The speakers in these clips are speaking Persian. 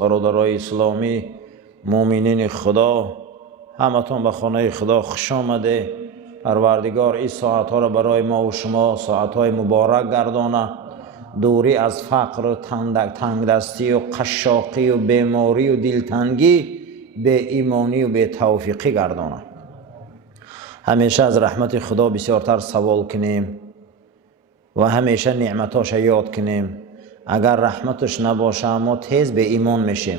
برادرای اسلامی، مؤمنین خدا، همتون به خانه خدا خوش آمده. پروردگار این ساعتها را برای ما و شما ساعتهای مبارک گردانه، دوری از فقر و تنگدستی و قشاقی و بیماری و دلتنگی به ایمانی و به توفیقی گردانه. همیشه از رحمت خدا بسیارتر سوال کنیم و همیشه نعمتاش یاد کنیم. اگر رحمتش نباشه ما تیز به ایمان میشیم.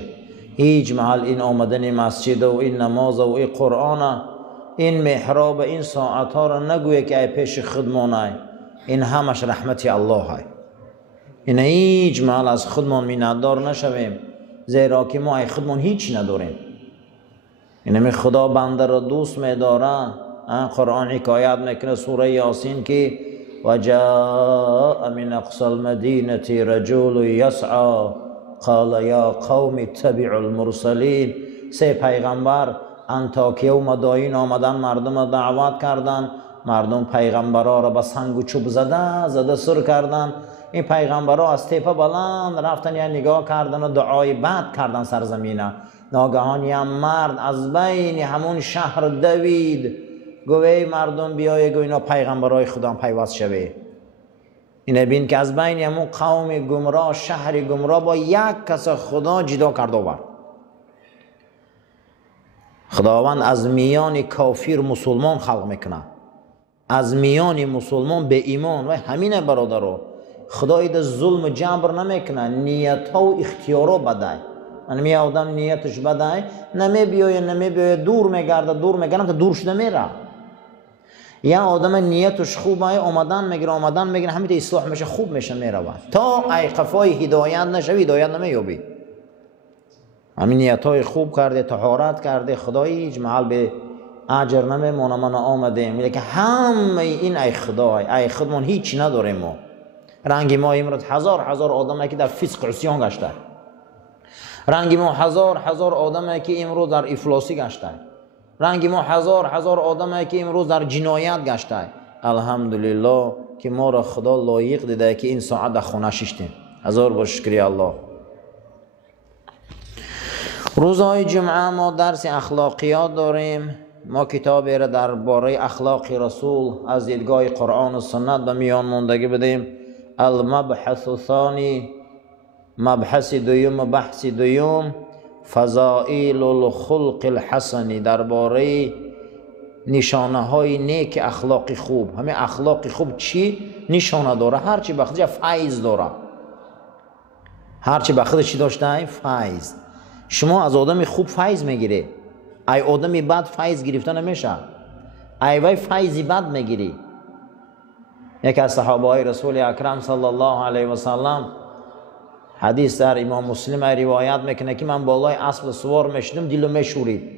هیچ محل این آمدن مسجد و این نماز و این قرآن، این محراب، این ساعت ها را نگویه که ای پیش خودمانه، این همش رحمت الله های. این هیچ محل از خودمان منتدار نشویم، زیرا که ما ای خودمان هیچ نداریم. این خدا بنده را دوست میداره. قرآن حکایت میکنه سوره یاسین که وجاء من اقصى المدینة رجل یسعی قال یا قوم اتبعوا المرسلین. سه پیغمبر انطاکیه و مدائین آمدن، مردم را دعوت کردن. مردم پیغمبرها را با سنگ و چوب زده سر کردن. این پیغمبرها از تپه بلند رفتن یا نگاه کردن و دعای بد کردن سرزمینه. ناگهان یک مرد از بین همون شهر دوید، گوی مردم بیای گو اینا پیغمبرای خدا پیوست شوی. این بین که از بین همون قوم گمراه، شهر گمراه با یک کس خدا جدا کرده آورد. خداوند از میان کافر مسلمان خلق میکنه، از میان مسلمان به ایمان. و همین برادرو خدای ده ظلم جبر نمیکنه، نیت ها و اختیارا بده. می آدم نیتش بده، نمی دور میگرده تا دور شده میره. یا آدم نیتش خوبه، آمدن میگیره همین اصلاح میشه، خوب میشه میره تا ای قفای هدایت نشوی، هدایت نمیابی. همین نیتهای خوب کرده، طهارت کرده، خدای هیچ محل به اجر نمیمونه. من آمده میگه که همه این ای خدای، ای خودمون هیچ نداریم. ما رنگ ما امروز هزار آدمه که در فسق عصیان گشته، رنگ ما هزار آدمه که امروز در افلاسی گشته، رنگ ما هزار آدمه که امروز در جنایت گشته. الحمدلله که ما را خدا لایق دیده که این ساعت در خانه ششتیم. هزار با شکری الله. روزهای جمعه ما درس اخلاقیات داریم. ما کتابی را درباره اخلاق رسول از دیدگاه قرآن و سنت به میان ماندگی بدیم. المبحث الثانی، مبحث دوم، بحث دوم، فضائل الخلق الحسنی، درباره نشانه های نیک اخلاق خوب. همه اخلاق خوب چی نشانه داره؟ هرچی به خودش فیض داره، هرچی به خودش چی داشته؟ فیض. شما از آدم خوب فیض میگیری، ای آدم بد فیض گرفته نمیشه، ای وای فیضی بد میگیری. یک از صحابه های رسول اکرم صلی الله علیه و سلم حدیث در امام مسلم روایت میکنه که من بالای اسب سوار میشدم، دلم میشورید،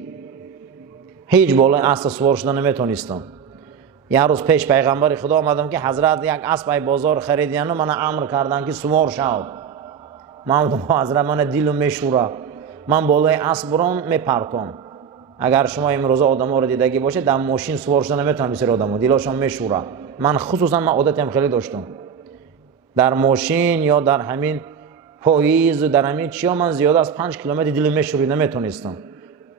هیچ بالای اسب سوار شدن نمیتونستم. یک روز پیش پیغمبر خدا آمدم که حضرت یک اسب بازار خریدین و من امر کردن که سوار شو. من گفتم حضرت من دلم میشوره، من بالای اسب برام میپرتم. اگر شما امروز آدما رو دیدگی باشه در ماشین سوار شدن نمیتونن، بسیار آدما دلشون میشوره. من خصوصا من عادتم خیلی داشتم در ماشین یا در همین پاییز و در همین چیا من زیاد از 5 کیلومتر دلم میشورید نمیتونستم.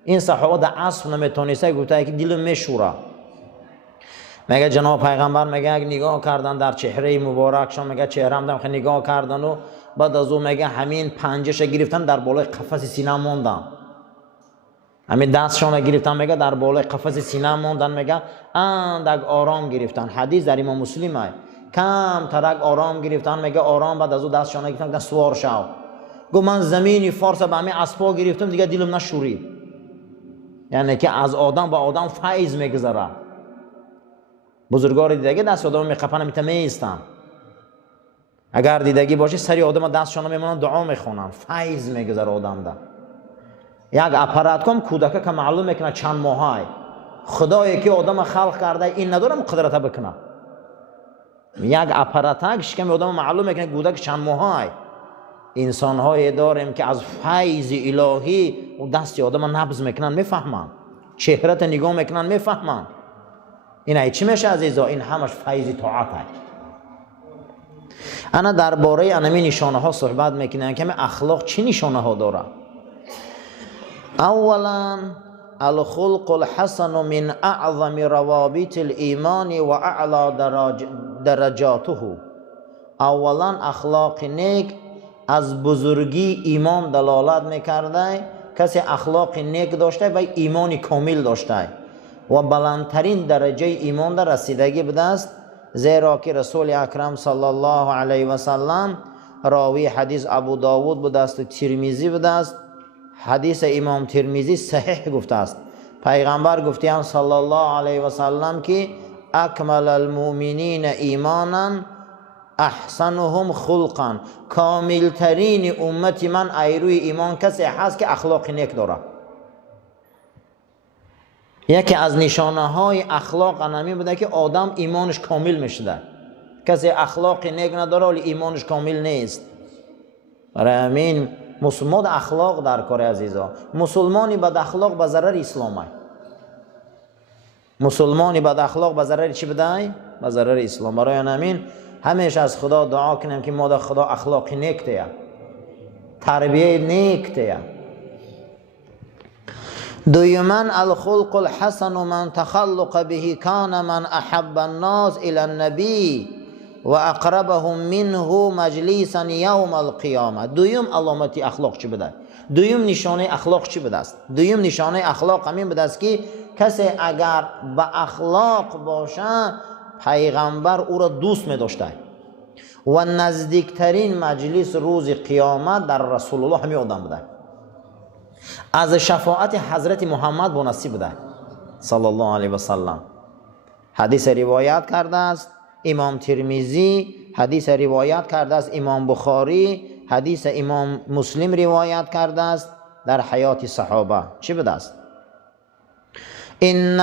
این صحابه در اسب نمیتونسته، گفته که دلم میشوره. میگه جناب پیغمبر میگه نگاه کردن در چهره مبارکشان، میگه چهره‌ام دم نگاه کردن و بعد از اون میگه همین پنجهش گرفتن در بالای قفس سینه موندن، همین دستشون گرفتن میگه در بالای قفس سینه موندن، میگه اندک آرام گرفتن. حدیث در امام مسلمه، کم ترک آرام گرفتن، میگه آرام. بعد از اون دستشون گرفتن که سوار شو. گو من زمینی فارس به همین اسبا گرفتم دیگه دلم نشورید. یعنی که از آدم با آدم فیض میگذره. بزرگار دیدگی دست آدم میقپن میتمیستن، اگر دیدگی باشه سری آدم دستشون میمونن دعا میخونن، فیض میگذره آدم ده. یک اپرات کم کودک که معلوم میکنه چند ماهه خدایی که آدم خلق کرده این ندارم قدرت بکنه. یک اپراتش که آدم معلوم میکنه کودک چند ماهه. انسان های داریم که از فیض الهی و دست آدم نبض میکنن، میفهمن، چهرت نگاه میکنن میفهمن. این چی میشه عزیزا؟ این همش فیض طاعت است. انا درباره انمی نشانه ها صحبت میکنم که اخلاق چی نشانه ها داره. اولا الخلق الحسن من اعظم روابط الايمان و اعلی درجاته. اولا اخلاق نیک از بزرگی ایمان دلالت میکرده. کسی اخلاق نیک داشته و ایمان کامل داشته و بلندترین درجه ایمان در رسیدگی بوده است، زیرا که رسول اکرم صلی الله علیه و سلم راوی حدیث ابو داود بوده است و ترمذی بوده است. حدیث امام ترمذی صحیح گفته است. پیغمبر گفتند صلی الله علیه و سلم که اکمل المؤمنین ایمانا احسنهم خلقا، کامل ترین امت من ایروی ایمان کسی هست که اخلاق نیک داره. یکی از نشانه های اخلاق انمی بوده که آدم ایمانش کامل میشه. کسی اخلاق نیک نداره ولی ایمانش کامل نیست. برای همین مسلمان اخلاق در کار عزیزا. مسلمانی بد اخلاق به ضرر اسلامه. مسلمانی بد اخلاق به ضرر چی بده؟ به ضرر اسلام. برای همین همیشه از خدا دعا کنیم که ما خدا اخلاق نیک تیا، تربیت نیک تیا. دویما الخلق الحسن من تخلق به کان من احب الناس الى النبی و اقربهم منه مجلسا یوم القیامه. دویم علامت اخلاق چی بده؟ دویم نشانه اخلاق چی بده است؟ دویم نشانه اخلاق همین بده است که کسی اگر با اخلاق باشه پیغمبر او را دوست می داشته و نزدیکترین مجلس روز قیامت در رسول الله همین آدم بوده. از شفاعت حضرت محمد با نصیب بوده صلی الله علیه و سلم. حدیث روایت کرده است امام ترمذی، حدیث روایت کرده است امام بخاری، حدیث امام مسلم روایت کرده است در حیات صحابه. چی بوده است؟ ان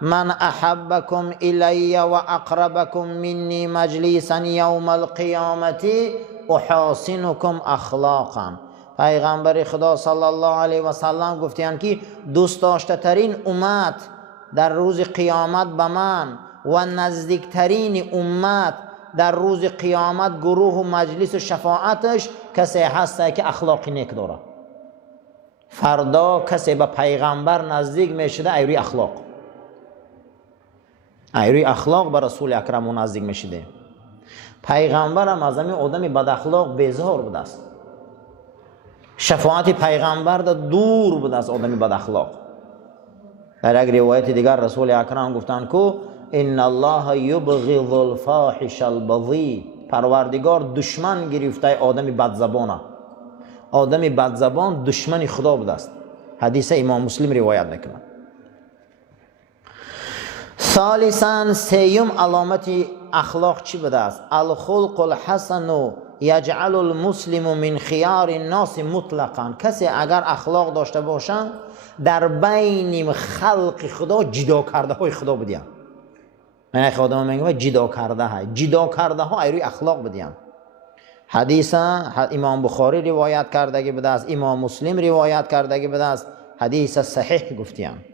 من احبکم الی و اقربکم منی مجلسا یوم القیامت احاسنکم اخلاقا. پیغمبر خدا صلی الله علیه و سلم گفتند که دوست داشته ترین امت در روز قیامت به من و نزدیکترین امت در روز قیامت گروه و مجلس و شفاعتش کسی هست که اخلاق نیک داره. فردا کسی به پیغمبر نزدیک میشده ایروی اخلاق، ایروی اخلاق به رسول اکرم نزدیک میشده. پیغمبر هم از همین آدم بد اخلاق بیزار بوده است. شفاعت پیغمبر دا دور بوده از آدم بد اخلاق. در یک روایت دیگر رسول اکرم گفتند که ان الله یبغض الفاحش البذیء. پروردگار دشمن گرفته آدم بد زبانه. آدم بد زبان دشمن خدا بوده است. حدیث امام مسلم روایت میکنه. ثالثاً سیوم علامت اخلاق چی بوده است؟ الخلق الحسن یجعل المسلم من خیار الناس مطلقاً. کسی اگر اخلاق داشته باشه در بین خلق خدا جدا کرده های خدا بدیم. من خدا میگم جدا کرده های، جدا کرده ها ایروی اخلاق بدیم. حدیث امام بخاری روایت کرده بوده است، امام مسلم روایت کرده بوده است، حدیث صحیح گفتیم.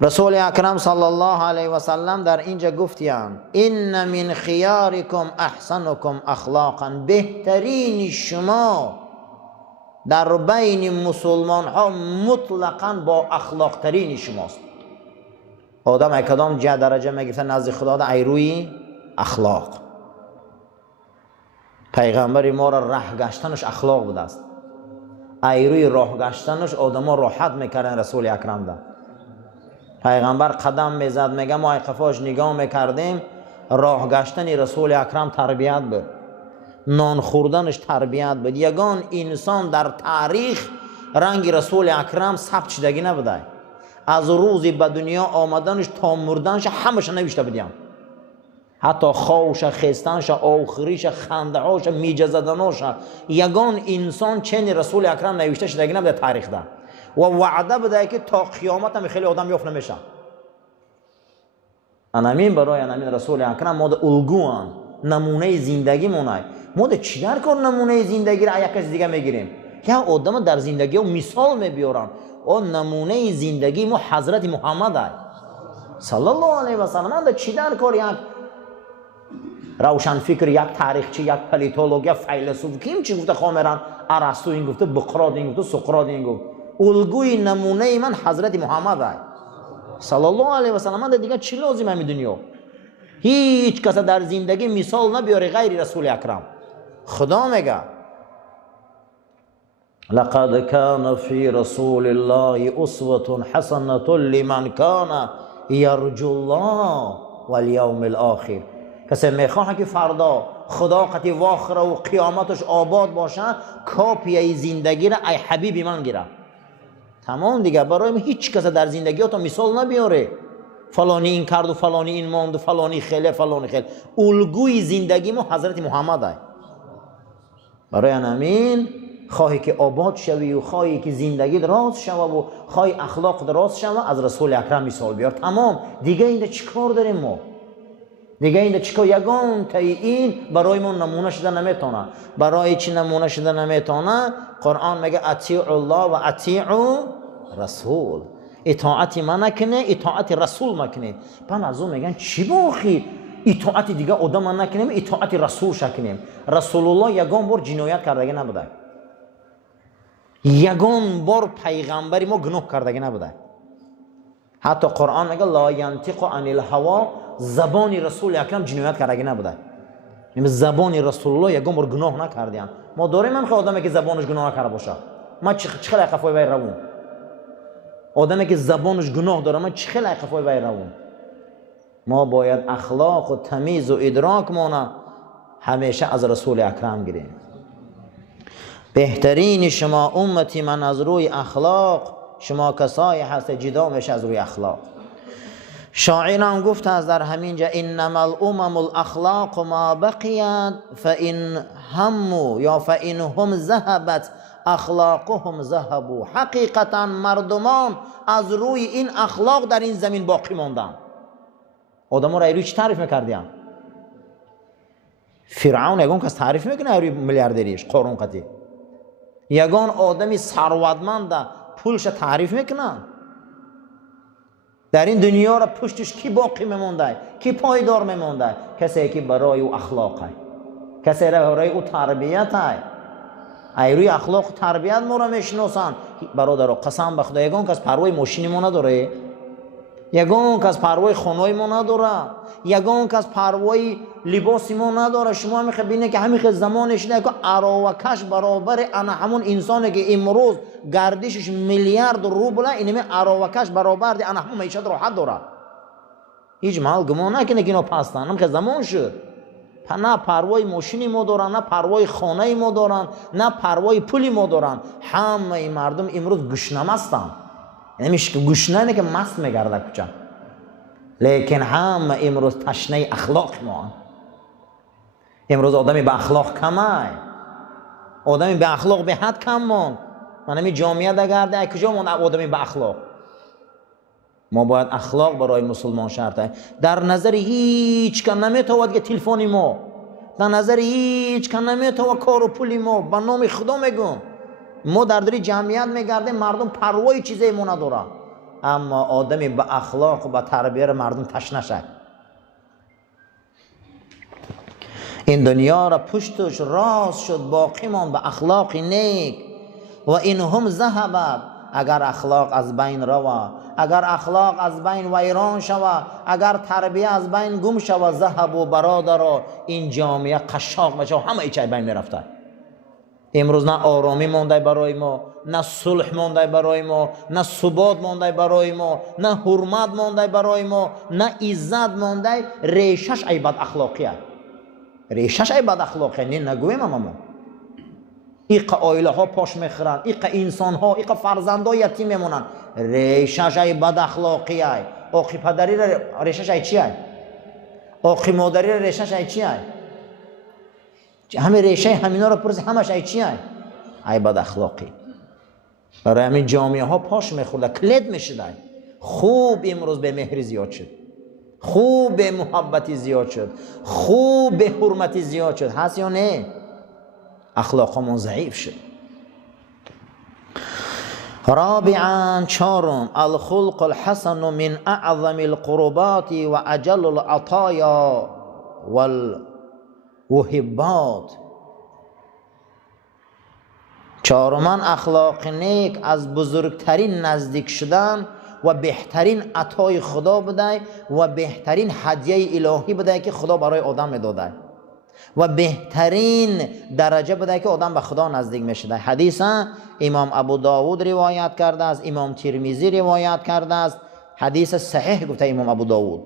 رسول اکرم صلی الله علیه و سلم در اینجا گفتیم ان من خیارکم احسنکم اخلاقا. بهترین شما در بین مسلمان ها مطلقاً با اخلاق ترین شماست. آدم کدام جا درجه میگیره نزد خدا در ایروی اخلاق. پیغمبر ما را راه گشتنش اخلاق بوده است. ایروی راه گشتنش آدم ها راحت میکردن. رسول اکرم ده پیغمبر قدم میزد میگه ما قفاش نگاه میکردیم، راه گشتن رسول اکرم تربیت بود، نان خوردنش تربیت بود. یگان انسان در تاریخ رنگ رسول اکرم ثبت شدگی نبوده. از روزی به دنیا آمدنش تا مردنش همش نوشته بودیم، حتی خوش خستنش، آخریش، خنده هاش، میجه زدناش. یگان انسان چنین رسول اکرم نوشته شدگی نبوده تاریخ ده و وعده بده که تا قیامت هم خیلی آدم یافت نمیشه. انامین برای انامین رسول اکرم ما ده الگوان نمونه زندگی مونه. ما ده چی در کار نمونه زندگی را یک کس دیگه میگیریم؟ یا آدم در زندگی و مثال میبیارن. و نمونه زندگی ما حضرت محمد صلی الله علیه و سلم. ده چی در کار یک روشن فکر یک تاریخچی، یک پلیتولوگ، یک فیلسوف کیم چی گفته؟ خامران ارسطو این گفته، بقراط این گفته، سقراط این گفت. الگوی نمونه من حضرت محمد است صلی الله علیه و سلم. دیگه چی لازم همین دنیا؟ هیچ کس در زندگی مثال نبیاره غیر رسول اکرم. خدا میگه لقد كان في رسول الله اسوة حسنة لمن كان يرجو الله واليوم الاخر. کسی میخواد که فردا خدا قتی واخره و قیامتش آباد باشه، کاپی زندگی را ای حبیبی من گیره. تمام دیگه. برای من هیچ کس در زندگی تو مثال نبیاره فلانی این کرد و فلانی این ماند و فلانی خیلی فلانی خیلی. الگوی زندگی ما حضرت محمد است. برای همین خواهی که آباد شوی و خواهی که زندگی دراز شوی و خواهی اخلاق دراز شوی، از رسول اکرم مثال بیار. تمام دیگه. اینده چیکار داریم ما؟ دیگه اینده چیکار؟ یگان تای این برای ما نمونه شده نمیتونه. برای چی نمونه شده نمیتونه؟ قرآن میگه اطیعوا الله و اطیعوا رسول. اطاعت من نکنه، اطاعت رسول مکنه. پس از اون میگن چی باخی اطاعت دیگه آدم نکنیم، اطاعت رسول شکنیم. رسول الله یگان بار جنایت کردگی نبوده، یگان بار پیغمبری ما گناه کردگی نبوده. حتی قرآن میگه لا ینطق عن الهوا، زبان رسول اکرم جنایت کردگی نبوده. یعنی زبان رسول الله یگان بار گناه نکردیان. ما داریم هم آدمی که زبانش گناه نکرده باشه. ما چه خیلی خفای وای روون. آدمی که زبانش گناه داره ما چه خیلی خفای وای روون. ما باید اخلاق و تمیز و ادراک مونه همیشه از رسول اکرم گیریم. بهترین شما امتی من از روی اخلاق، شما کسایی هست جدا میشه از روی اخلاق. شاعران گفت از در همینجا انما الامم الاخلاق ما بقیت فان هموا یا فان هم ذهبت اخلاقهم ذهبوا. حقیقتا مردمان از روی این اخلاق در این زمین باقی ماندن. آدم را ایروی چی تعریف میکردیم؟ فرعون یگان کس تعریف میکنه ایروی میلیاردریش قارون قطی. یگان آدمی ثروتمند پولش تعریف میکنن. در این دنیا را پشتش کی باقی میمونده؟ کی پایدار میمونده؟ کسی که برای او اخلاق است، کسی را برای او تربیت است. ایروی اخلاق و تربیت ما را میشناسن. برادر قسم به خدا یگان کس پروای ماشین ما نداره، یگان کس پروای خانه ما نداره، یگان کس پروای لباس ما نداره. شما میخوای ببینید که همین زمانش نه که اراوکش برابر انا همون انسانی که امروز گردشش میلیارد روبله، اینم اراوکش برابر دی انا همون معیشت راحت داره. هیچ محل گمان نکنه که اینا پستن. همین زمان شد. نه پروای ماشینی ما دارن، نه پروای خانه ما دارن، نه پروای پولی ما دارن. همه مردم امروز گشنه مستن. نمیشه که گشنه نه که مست میگرده کجا، لیکن همه امروز تشنه اخلاق ما. امروز آدمی به اخلاق کمه، آدمی به اخلاق به حد کم ماند. من همین جامعه دگرده کجا ماند آدمی به اخلاق؟ ما باید اخلاق برای مسلمان شرطه. در نظر هیچ کن نمیتواند که تلفنی ما، در نظر هیچ کن نمیتواند کار و پولی ما. به نام خدا میگم ما در دری جمعیت میگردیم، مردم پروای چیزی ما ندارن. اما آدمی به اخلاق و به تربیت مردم تشنه شد. این دنیا را پشتش راست شد، باقی ماند به اخلاق نیک. و این هم ذهبت، اگر اخلاق از بین روا، اگر اخلاق از بین ویران شود، اگر تربیت از بین گم شود، ذهب و برادر این جامعه قشاق میشه و همه ایچه بین میرفته. امروز نه آرامی مونده برای ما، نه صلح مونده برای ما، نه ثبات مونده برای ما، نه حرمت مونده برای ما، نه عزت مونده. ریشش ای بد اخلاقیه، ریشش ای بد اخلاقیه. نه نگویم ما ایقا آیله ها پاش میخورن، ایقا انسان ها، ایقا فرزند ها یتیم میمونن. ریشش ای بد اخلاقیه. آقی پدری ریشش ای چیه؟ آقی مادری ریشش ای چیه؟ همه ریشه همینا رو پرسی همش ای چیه؟ ای بد اخلاقی. برای همین جامعه ها پاش میخورده، کلید میشده. خوب امروز به مهری زیاد شد، خوب به محبتی زیاد شد، خوب به حرمتی زیاد شد. هست یا نه؟ اخلاقمون ضعیف شد. رابعا چهارم الخلق الحسن من اعظم القربات و اجل العطایا محبات. چهارمان اخلاق نیک از بزرگترین نزدیک شدن و بهترین عطای خدا بوده و بهترین هدیه الهی بوده که خدا برای آدم میداده و بهترین درجه بوده که آدم به خدا نزدیک میشده. حدیث امام ابو داود روایت کرده است، امام ترمذی روایت کرده است، حدیث صحیح گفته امام ابو داود: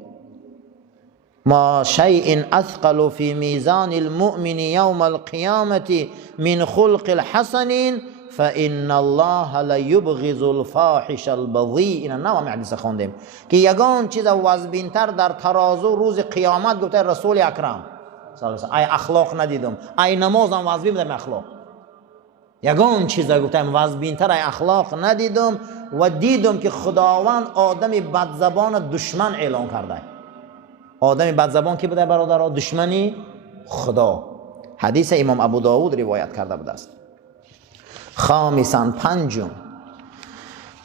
ما شیء اثقل فی میزان المؤمن یوم القیامة من خلق الحسن فإن الله لیبغض الفاحش البذیء. اینا نوام حدیث خوندیم که یگان چیز وزن‌تر در ترازو روز قیامت گفته رسول اکرم صلی الله علیه و آله: ای اخلاق ندیدم، ای نمازم وزن بدم اخلاق. یگان چیز گفتم وزن‌تر ای اخلاق ندیدم و دیدم که خداوند آدم بدزبان دشمن اعلان کرده. آدم بدزبان کی بوده برادرها؟ دشمنی خدا. حدیث امام ابو داود روایت کرده بوده است. خامساً پنجم،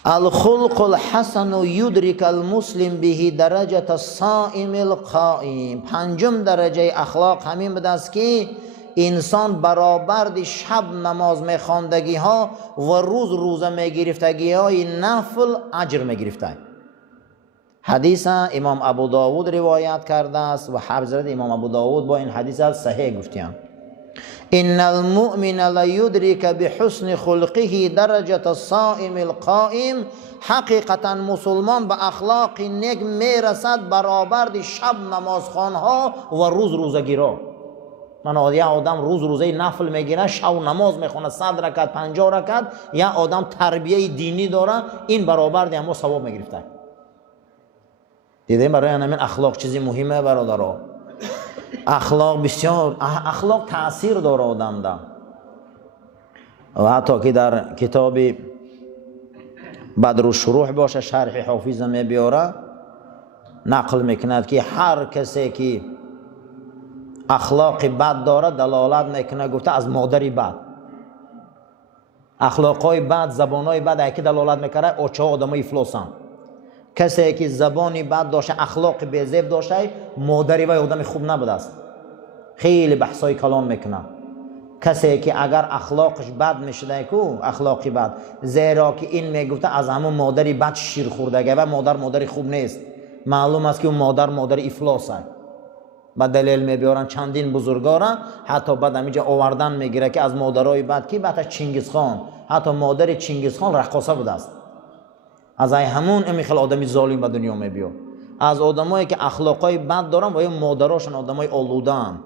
الخلق الحسن یدرک المسلم به درجه الصائم القائم. پنجم درجه اخلاق همین بوده است که انسان برآورد شب نماز میخواندگی ها و روزه میگرفتگی های نفل اجر میگرفته. حدیث امام ابو داود روایت کرده است و حضرت امام ابو داود با این حدیث صحیح گفتند: ان المؤمن لیدرک بحسن خلقه درجه الصائم القائم. حقیقتا مسلمان به اخلاق نیک میرسد برآورد شب نمازخوانها و روزگیرا. من یا آدم روزه نفل میگیره، شب نماز میخونه 100 رکعت 50 رکعت، یا آدم تربیه دینی داره، این برآورد هم ثواب میگرفته. دیدیم برای همین اخلاق چیزی مهمه برادرها. اخلاق بسیار، اخلاق تأثیر داره آدم ده. و حتی که در کتاب بدر الشروح باشه شرح حافظ میبیاره نقل میکند که هر کسی که اخلاق بد داره دلالت میکنه گفته از مادری بد. اخلاقای بد، زبانای بد که دلالت میکنه اوچه آدمای افلاسن. کسی که زبانی بد داشته، اخلاق بی‌زیب داشته، مادری و آدم خوب نبوده است. خیلی بحثای کلام میکنه. کسی که اگر اخلاقش بد میشده کو اخلاقی بد، زیرا که این میگفته از همون مادری بد شیر خوردگه و مادر خوب نیست. معلوم است که اون مادر افلاس است. با دلیل میبیارن چندین بزرگا، حتی بعد همینجا آوردن میگیره که از مادرای بد کی بعد چنگیز خان، حتی مادر چنگیز خان رقاصه بوده است. از همون خیلی آدمی ظالم به دنیا میبیاد. از آدمایی که اخلاقای بد دارن و مادراشون آدمای آلوده‌اند،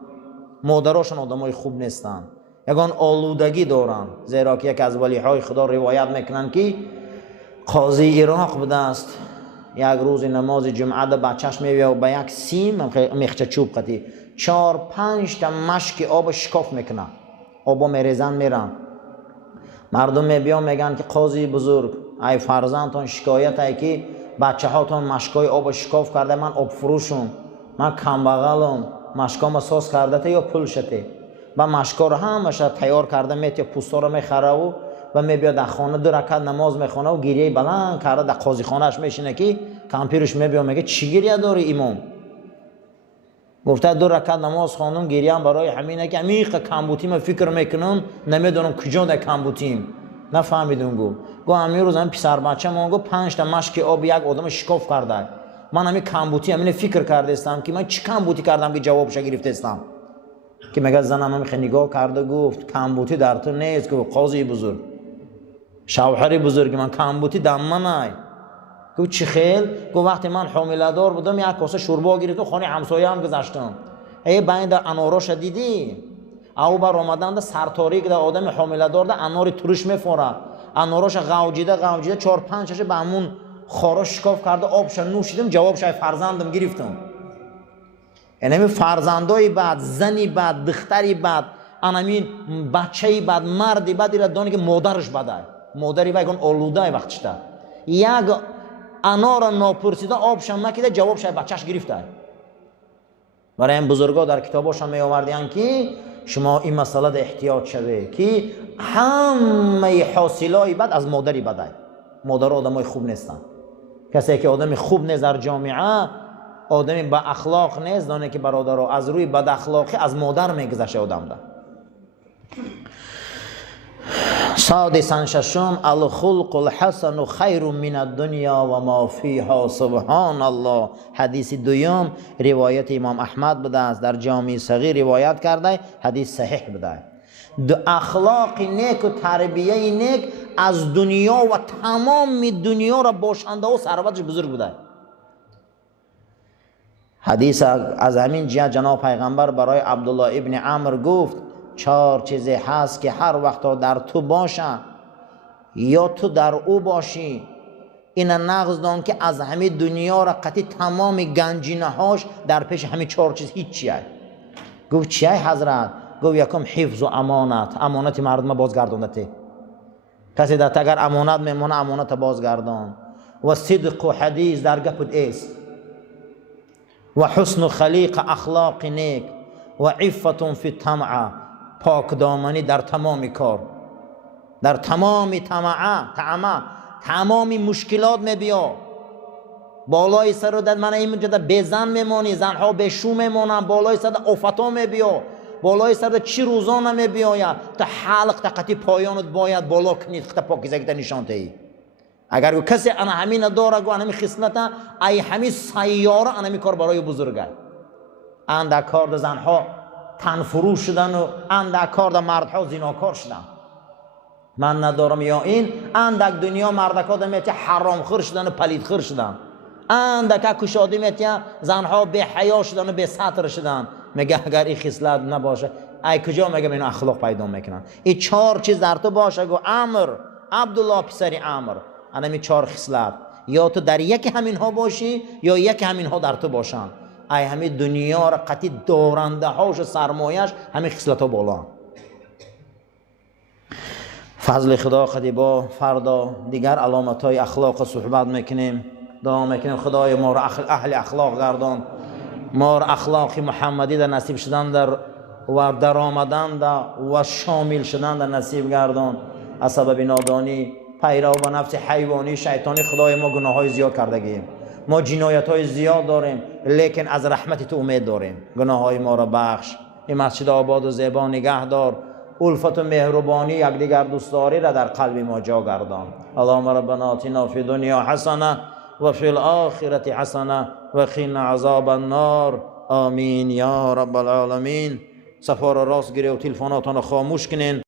مادراشون آدمای خوب نیستن، یگان آلودگی دارن. زیرا که یک از ولیهای خدا روایت میکنن که قاضی عراق بوده است، یک روز نماز جمعه ده بچهش میبیه و به یک سیم میخچه چوب قطی 4-5 تا مشک آب شکاف میکنه، آبا میریزن میرن. مردم میبیان میگن که قاضی بزرگ ای فرزندتان شکایت ای که بچه هاتون مشکای آب شکاف کرده، من آب فروشم، من کمبغلم، مشکام ساز کرده یا پول شده و مشکا رو همش تیار کرده میتیا پوستا رو میخره و میبیاد در خانه 2 رکعت نماز میخونه و گریه بلند کرده در قاضی خانهش میشینه که کمپیرش میبیاد میگه چی گریه داری امام؟ گفته 2 رکعت نماز خواندم، گریه هم برای همینه که عمیق کمبودیم فکر میکنم، نمیدونم کجا در کمبودیم، نفهمیدم. گو همین روز هم پسر بچه ما گفت 5 تا مشک آب یک آدم شکاف کرده. من همین کمبودی همین فکر کرده استم که من چی کمبودی کردم که جوابش گرفته استم. که مگه زنم هم خیلی نگاه کرده گفت کمبودی در تو نیست. گفت قاضی بزرگ، شوهر بزرگ، من کمبودی دم من نه. گفت چی خیل؟ گفت وقتی من حامله دار بودم یک کاسه شوربا گرفتم خانه همسایه هم گذاشتم. ای بند اناراش دیدی؟ او بر آمدن ده سرتاری که ده آدم حامله دار ده انار ترش میفوره، اناراش غوجیده 4-5 به همون خارا شکاف کرده آبش نوشیدم، جوابش فرزندم گرفتم. یعنی فرزندای بعد، زنی بعد، دختری بعد، همین بچه‌ای بعد، مردی بعد ایراد دانی که مادرش بده، مادری وگان آلوده وقتش ده یک انار ناپرسیده آبش نکیده جوابش بچه‌ش گرفته. برای این بزرگا در کتاباشون می آوردن که شما این مسئله احتیاط شوه که همه حاصلای بد از مادری بده. مادر آدمای خوب نیستن. کسی که آدم خوب نیست در جامعه آدمی با اخلاق نیست، دانه که برادرها از روی بد اخلاقی از مادر میگذشه آدم ده. سادساً ششم الخلق الحسن خیر من الدنیا و ما فیها سبحان الله. حدیث دوم روایت امام احمد بوده است، در جامع صغیر روایت کرده، حدیث صحیح بوده. اخلاق نیک و تربیه نیک از دنیا و تمام دنیا را باشنده و ثروتش بزرگ بوده. حدیث از همین جهت جناب پیغمبر برای عبدالله ابن عمرو گفت 4 چیزی هست که هر وقت در تو باشه یا تو در او باشی، این نقض دان که از همه دنیا را قطعی تمام گنجینه هاش در پیش همین 4 چیز هیچ چیه. گفت چیه حضرت؟ گفت یکم حفظ و امانت مردم بازگرداندته. کسی در اگر امانت میمونه امانت بازگردان. و صدق و حدیث در گپت ایست. و حسن خلیق اخلاق نیک. و عفت فی الطمع، پاک دامنی در تمام کار، در تمام طمع تمام مشکلات میبیا. بالای سر رو من این مجده به زن میمانی، زنها به شو میمانن، بالای سر افتا میبیا، بالای سر چی روزانه میبیاید تا حلق تقتی پایانت باید بالا کنید تا پاکیزگی تا نشانته ای. اگر کسی انا همین داره گو انا همین خصلتا ای همین سیاره انا همین کار برای بزرگه. اندک کار در زنها تن فروش شدن و اندک کار در مردها زیناکار شدن. من ندارم یا این اندک دنیا مردکا در میتی حرام خور شدن و پلید خور شدن. اندک کشادی میتی زنها به حیا شدن و به سطر شدن. میگه اگر این خصلت نباشه ای کجا میگه اینو اخلاق پیدا میکنن. این 4 چیز در تو باشه. گو عمرو عبدالله پسر عمرو انا می 4 خصلت یا تو در یک همین ها باشی یا یک همین ها در تو باشن. ای همین دنیا را قطعی دارنده هاش و سرمایش همین خصلت ها بالا. فضل خدا قدی با فردا دیگر علامت های اخلاق صحبت میکنیم. دعا میکنیم خدای ما را اهل اخلاق گردان، ما را اخلاق محمدی در نصیب شدن در و در آمدن و شامل شدن در نصیب گردان. از سبب نادانی پیرو و نفس حیوانی شیطانی خدای ما گناه های زیاد کردگیم، ما جنایت های زیاد داریم، لیکن از رحمت تو امید داریم. گناه های ما را بخش. این مسجد آباد و زیبا نگه دار. الفت و مهربانی یکدیگر دوستداری را در قلب ما جا گردان. اللهم ربنا آتنا فی دنیا حسنه و فی الاخرة حسنه و قنا عذاب النار. آمین یا رب العالمین. صفا را راست گیره و تلفناتان خاموش کنین.